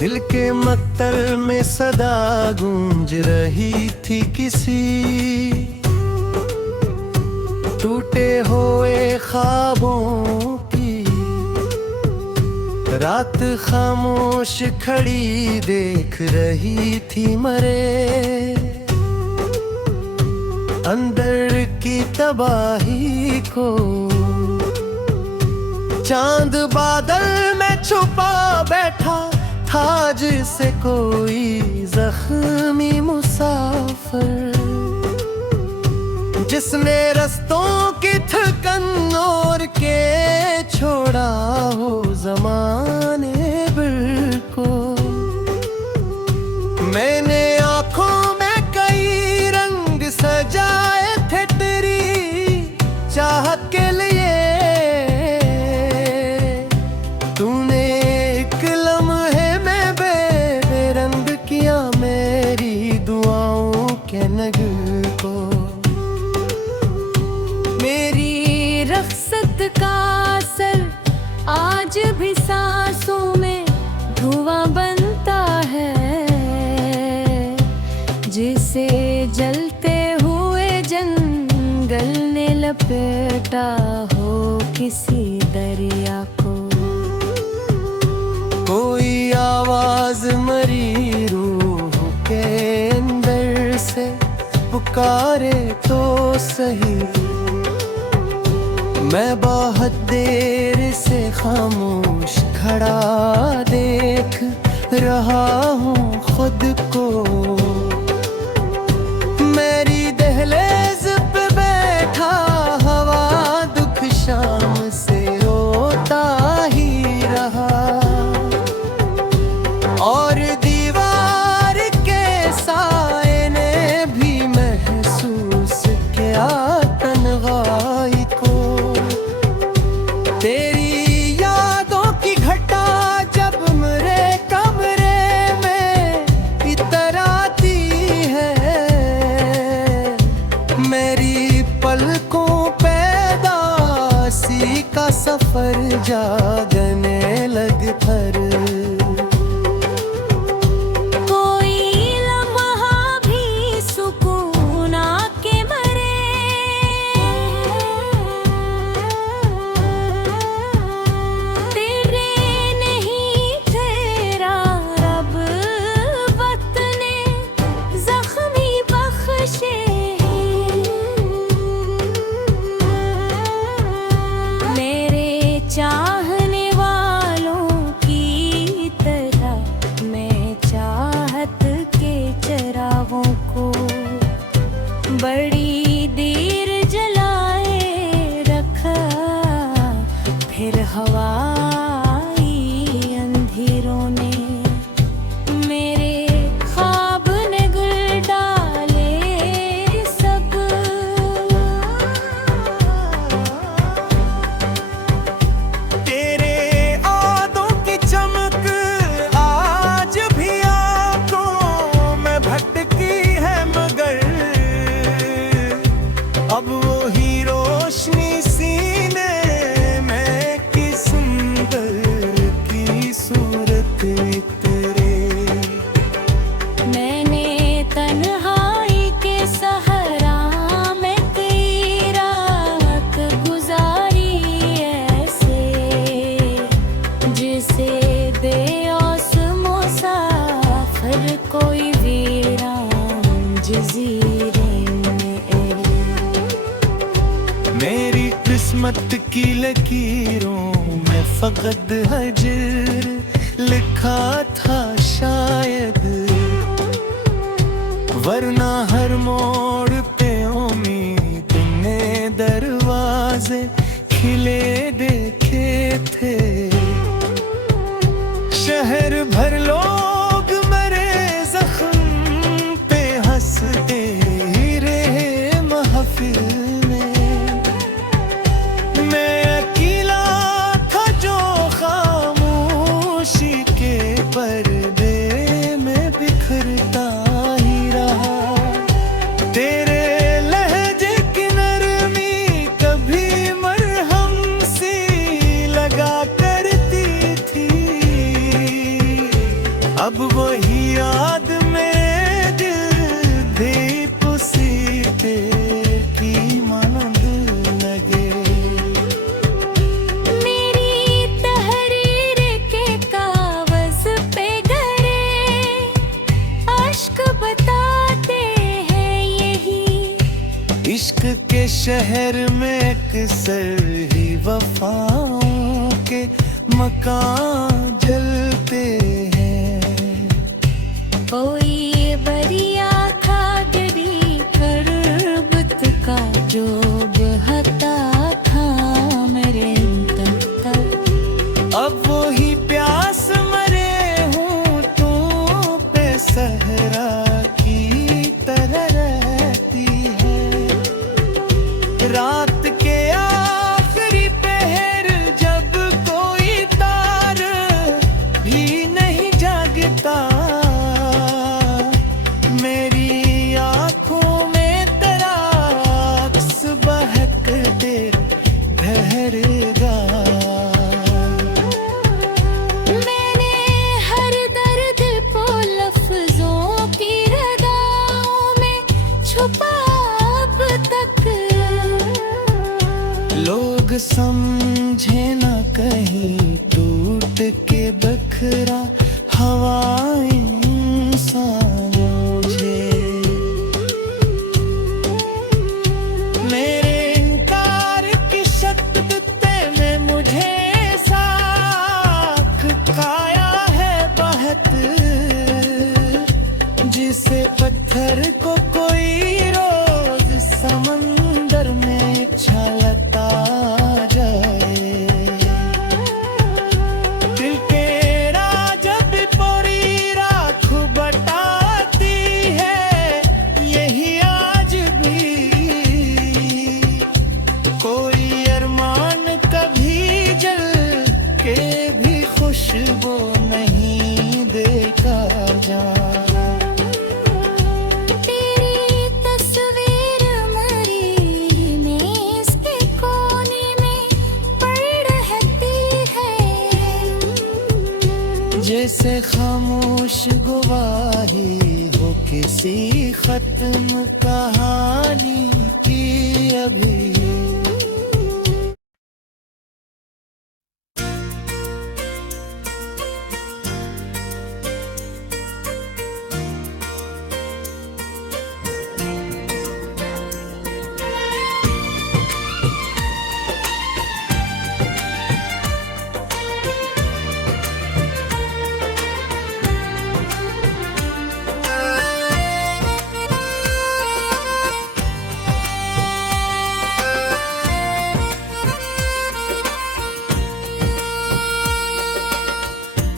दिल के मक्तल में सदा गूंज रही थी किसी टूटे हुए ख्वाबों की। रात खामोश खड़ी देख रही थी मरे अंदर की तबाही को। चांद बादल में छुपा बैठा था जिसे कोई जख्मी मुसाफिर, जिसने रस्तों की थकन और के छोड़ा हो जमाने भर को। मैंने आंखों में कई रंग सजाए थे तेरी चाहत के लिए। तूने एक लम्हे में बेरंग किया मेरी दुआओं के नगर को। मेरी रख्सत का असर आज भी सांसों में धुआं बनता है, जिसे जलते हुए जंगल ने लपेटा हो किसी दरिया को। कोई आवाज मरी रूह के अंदर से पुकारे तो सही। मैं बहुत देर से खामोश खड़ा देख रहा हूँ खुद को। मेरी दहलीज पे बैठा हवा दुख शाम से रोता ही रहा। और दीवार के साए ने भी महसूस किया तन्हाई को। तेरी यादों की घटा जब मेरे कमरे में इतर आती है, मेरी पलकों पे दासी का सफर जागने लग पर। चाहने वालों की तरह मैं चाहत के चरागों को बड़ी देर जलाए रखा। फिर हवाई अंधेरों ने मेरे ख्वाब ने गुल डाले सब। अब वही रोशनी सीने में की सुंदर की सूरत तेरे। मैंने तन्हाई के सहारा में कई रात गुजारी ऐसे, जिसे दे औस मुसाफिर कोई वीरान जजीरे। मेरी किस्मत की लकीरों में फकत हजर लिखा था शायद, वरना हर मोड़ पे उम्मीद ने दरवाजे खिले देखे थे। शहर भर लोग मरे जख्म पे हंसते ही रहे महफिल। पर्दे में बिखरता ही रहा। तेरे लहजे की नरमी कभी मरहम सी लगा करती थी। शहर में अक्सर ही वफाओं के मकान जलते हैं। कोई बरिया था गरी खरबत का जो बहता था मेरे अंदर। अब वो ही प्यास मरे हूँ तू पे सहरा की तरह रहती है। रात के आखिरी पहर जब कोई तार भी नहीं जागता, मेरी आँखों में तेरा अक्स बहकते ठहरेगा। मैंने हर दर्द को लफ्जों की रदाओं में छुपा अब तक। लोग समझे न कहीं टूट के बखरा हवाएं समझे। मेरे इनकार की शक्ति में मुझे साख खाया है बहुत, जिसे पत्थर को कोई रोज समंदर में छलता जाए। दिल तेरा जब पूरी राख बटाती है, यही आज भी कोई अरमान कभी जल के भी खुशबू नहीं देखा जा। तेरी तस्वीर मरी मेज के कोने में पड़ी रहती है। जैसे खामोश गवाही हो किसी खत्म कहानी की अभी।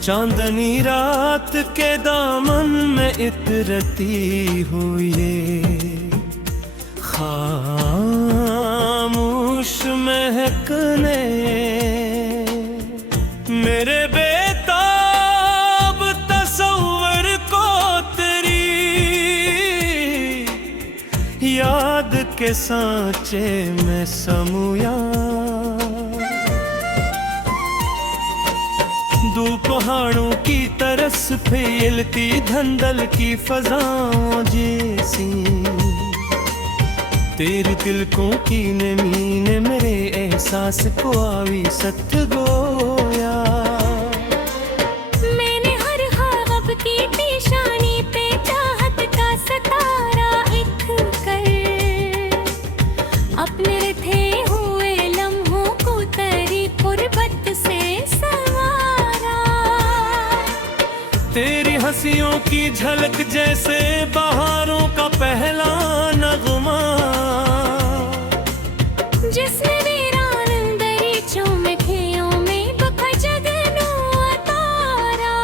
चांदनी रात के दामन में इतरती हुई ये खामोश महकने, मेरे बेताब तस्वर को तेरी याद के सांचे में समूया। दो पहाड़ों की तरस फैलती धंधल की फजाओं जैसी, तेरी तिलकों की नमी ने मेरे एहसास को आवी सत गोया। मैंने हर ख्वाब की पेशानी पे चाहत का सितारा एक कर अपने थे हुए लम्हों को तेरी गुर्बत से संवारा। तेरी हंसियों की झलक जैसे बहारों का पहला नगमा, जिसने वीरान दरीचों में खेयों में बका जगनू अतारा।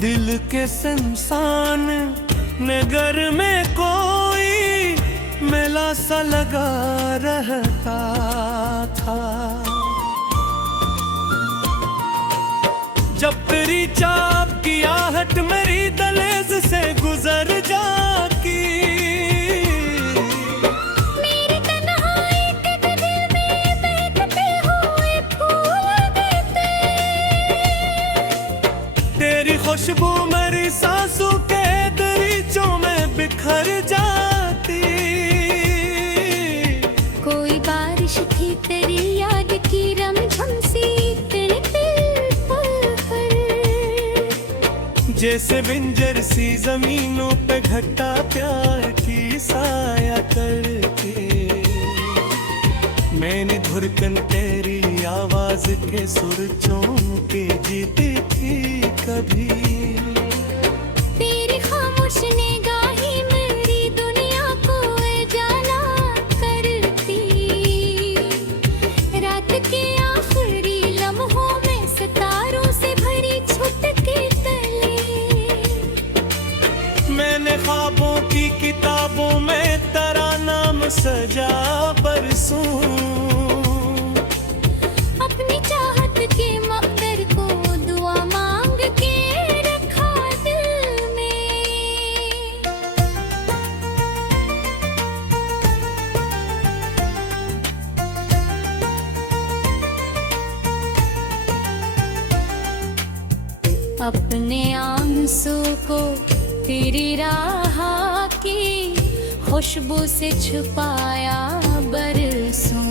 दिल के संसान नगर में कोई मेला सा लगा रहता था। जब तेरी चाप की आहट मेरी दहलीज से गुजर जाती, मेरी तन्हाई के दिल में बहकते हुए फूल देते। तेरी खुश बिखर जाती। कोई बारिश थी तेरी याद की रमझम सी तेरे दिल पर। जैसे बिंजर सी जमीनों पे घटा प्यार की साया करके। मैंने धुरकन तेरी आवाज के सुर चूम के जीती थी कभी। तेरी खामोश निगाहें मेरी दुनिया को उजाला करती। रात के आखिरी लम्हों में सितारों से भरी छुट के तले। मैंने ख्वाबों की किताबों में तेरा नाम सजा बरसों। अपनी चाहत के मकदर को दुआ मांग के रखा दिल में। अपने आंसू को तेरी राह की खुशबू से छुपाया बरसों।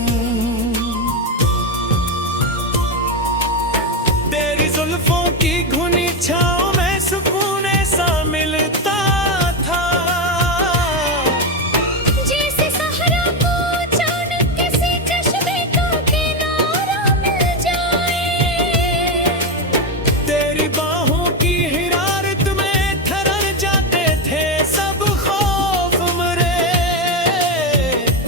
तेरी जुल्फों की घुनी छाँव में सुकून ऐसा मिलता था। जैसे सहरा को अचानक किसी चश्मे का किनारा मिल जाए। तेरी बाहों की हिरारत में थरर जाते थे सब खौफ मरे।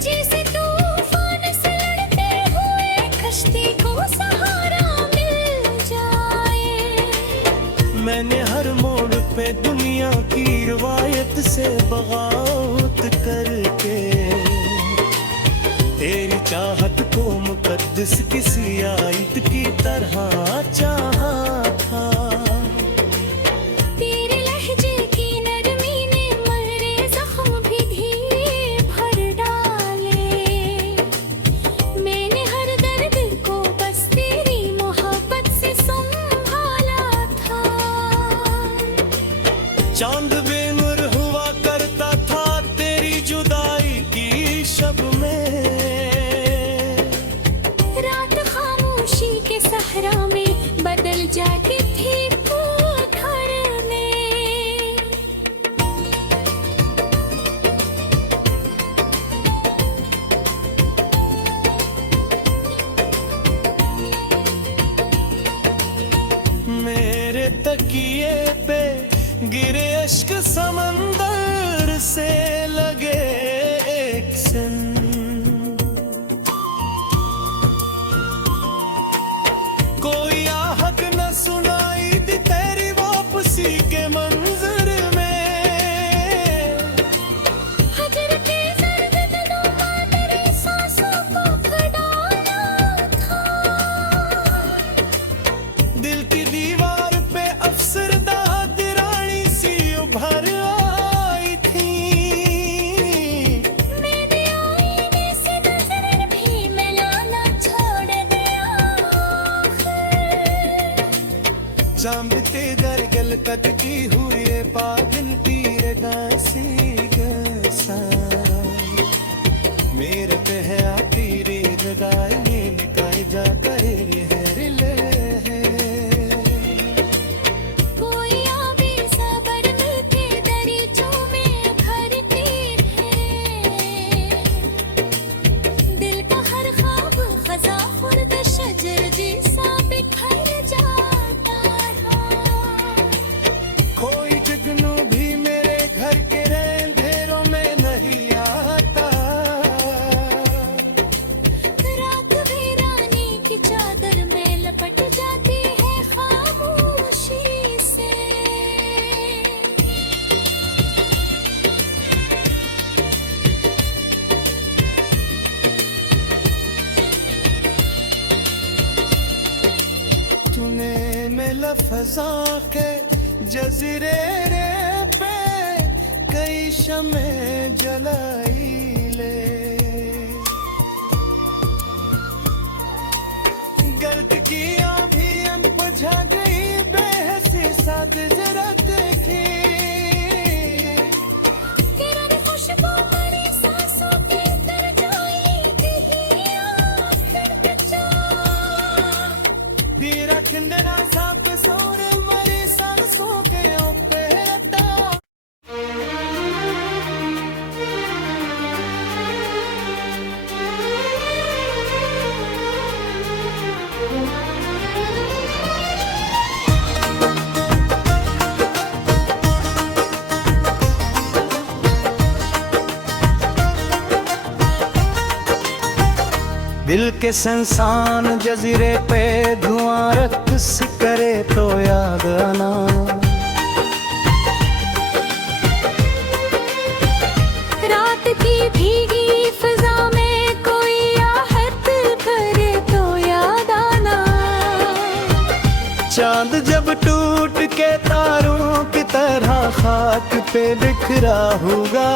जैसे तूफान से लड़ते हुए कश्ती को सहारा मिल जाए। मैंने हर मोड़ पे दुनिया की रिवायत से बगावत करके तेरी चाहत को मुकद्दस किसी आयत की तरह चाहा था। तेरे लहजे की नरमी ने मेरे जख्म भी धीरे भर डाले। मैंने हर दर्द को बस तेरी मोहब्बत से संभाला था। चांद बेनुर हुआ करता था तेरी जुदाई की शब में। रात खामोशी के सहरा में बदल जाती थी घर में। मेरे तकिए पे गिरे अश्क समंदर से लगे एक सन। कोई आहट न सुनाई दी तेरी वापसी के मंजर में। हजर के सर्द दिनों में तेरी सांसों को खड़ाना था। दिल की दीवार पे अफसरदा दिरानी सी उभर आई थी। मैंने आईने से नजर भी मिलाना छोड़ दिया। जामते दरगल कद की हुए पागल पीर दासी गसा। मेरे पे है तेरे गदाई निकाय जा करे है रिले है। कोई आबे सबर मिलके दरीचों में भरती है। दिल का हर ख्वाब खजा खुर्द शजर जैसा बिखर जाता था। कोई जुगनू भी मेरे घर के अंधेरों में नहीं आता। रात वीरानी की चादर में लपट जाती है खामोशी से। तूने मिला फजा के जजीरे रे पे कई शमे जलाई ले। गलत किया भी हम बुझा गई बेहसी साथ जरा देखी। तेरा दिल के संसान जजीरे पे धुआं रक्स करे तो याद आना। रात की भीगी फिजा में कोई आहट करे तो याद आना। चांद जब टूट के तारों की तरह खाक पे बिखरा होगा,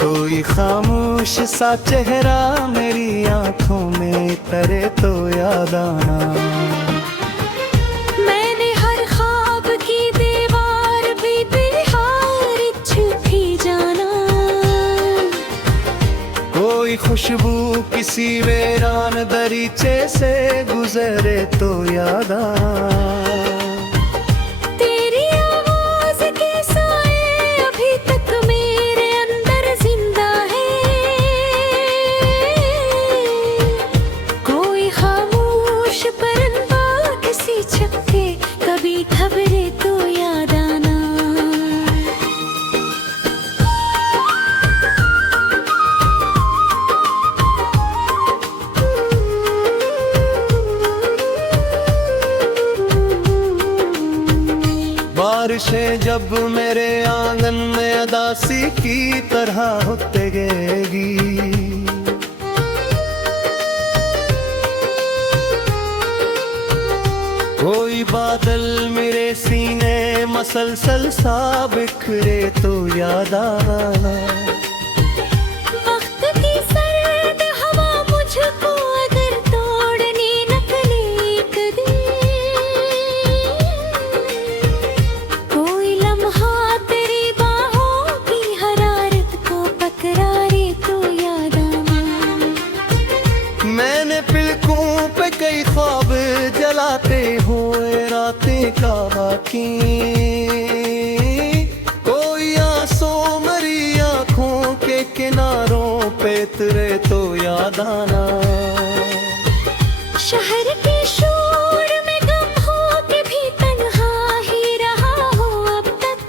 कोई खामोश सा चेहरा मेरी आंखों में तरे तो याद आना। मैंने हर ख्वाब की दीवार भी बिहार छुपी जाना। कोई खुशबू किसी वीरान दरीचे से गुजरे तो याद आना। तेरी आवाज के साए अभी तक मेरे अंदर जिंदा है। कोई खामोश परिंदा किसी छक्के कभी खबरे तो याद आना। बारिशें जब मेरे आंगन में अदासी की तरह उतरेगी, कोई बादल मेरे सीने मसलसल सा बिखरे तो याद आना। वक्त की सर्द हवा मुझको अगर तोड़ने निकले एक दिन, कोई लम्हा तेरी बाहों की हरारत को पकड़ाए तो याद आना। मैंने पिलकों पे कई ख्वाब जलाते हुए रातें कहा की, कोई आंसू मरी आंखों के किनारों पे तेरे तो याद आना। शहर के शोर में गम हो के भी तन्हा ही रहा हो अब तक,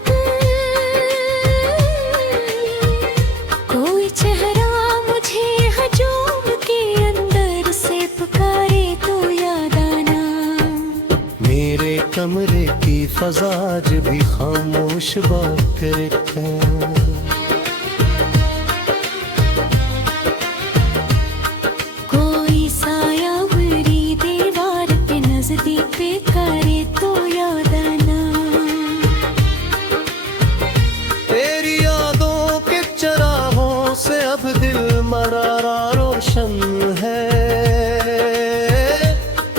कोई चेहरा मुझे हजूम के अंदर से पुकारे तो याद आना। मेरे कमरे की फजा आज भी खामोश बातें है। कोई साया मेरी दीवार पे नजदीक पे करे तो याद आना। तेरी यादों के चरागों से अब दिल मरारा रोशन है।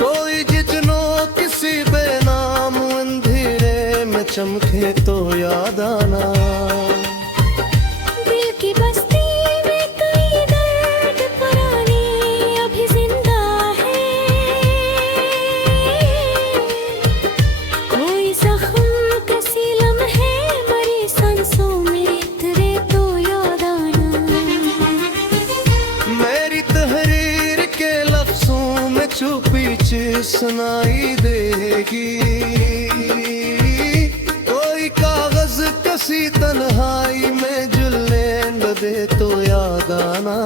कोई जितनों किसी बेनाम अंधेरे में चमके तो याद आना। दिल की बस्ती में कई दर्द पुराने अभी जिंदा है। कोई जख्म कसी लम्हे मरी सांसों में तेरे तो याद आना। मेरी तहरीर के लफ्जों में छुपी चीज सुनाई देगी, कोई कागज कसी तन्हाई में जुलने न दे तो याद आना।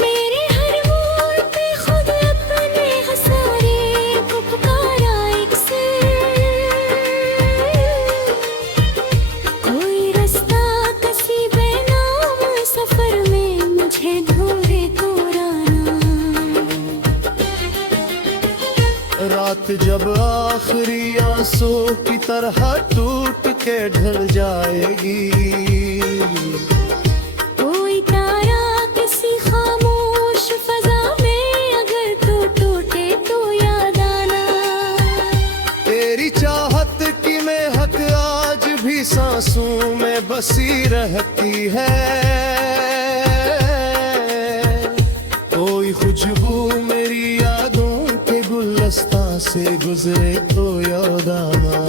मेरे हर मोड़ पे खुद अपने हसारे को पुकारा एक से, कोई रास्ता कसी बेनाम सफर में मुझे ढूंढे तो राना। रात जब आखिरी आंसू की तरह टूट के ढल जाएगी, कोई तारा किसी खामोश फजा में अगर तो टूटे तो याद आना। तेरी चाहत की महक आज भी सांसों में बसी रहती है। कोई खुशबू मेरी यादों के गुलदस्ता से गुजरे तो याद आना।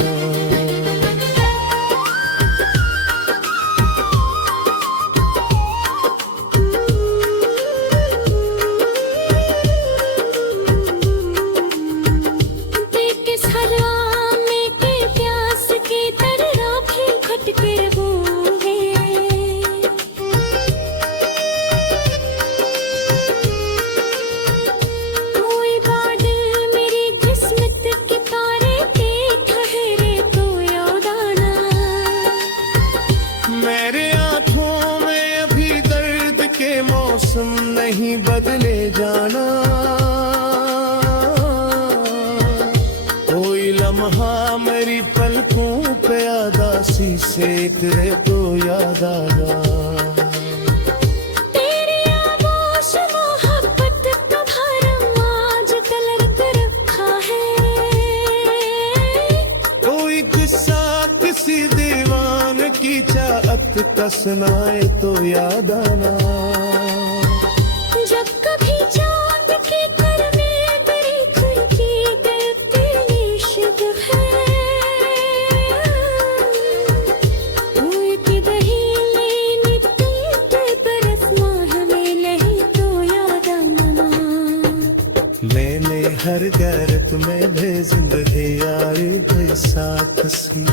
मेरी पलकों पे आदासी से तेरे तो याद आना। तेरी आगोश मोहब्बत का भरम आज तलक रखा है। कोई किस्सा किसी दीवान की चाहत का सुनाए तो याद आना। जब कभी चांद के कर में तेरी खिड़की देखते इश्क है। की दही लेनी तुमसे बरसना हमें नहीं तो याद आना। मैंने हर गैरत में भी जिंदगी यारी के साथ सी।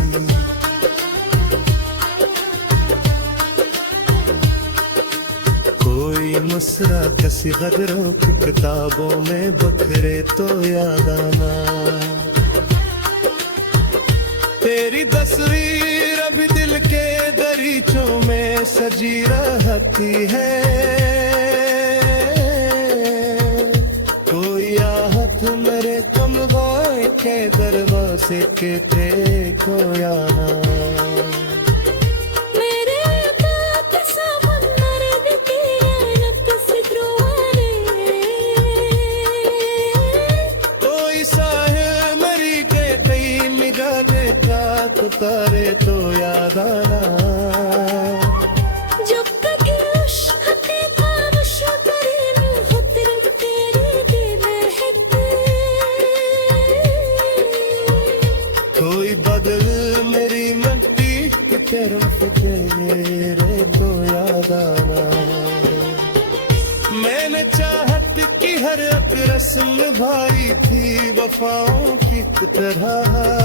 कोई मसरा किसी गदरों की किताबों में बखरे तो याद आना। तेरी तस्वीर अभी दिल के दरीचों में सजी रहती है। कोई आहत मेरे कमवाए के दरवाजे के थे को आना। मेरे अतात समंदर की अनत से द्रोहे। कोई साहे मरी के कई निगाह देखा तारे तो याद आना। जब तक इश्क का नशा करे हो तेरे दिल रहते। कोई बदल मेरी मिट्टी की तरफ तेरे तो याद आना। मैंने चाहत की हर एक रस्म निभाई थी वफाओं की तरह।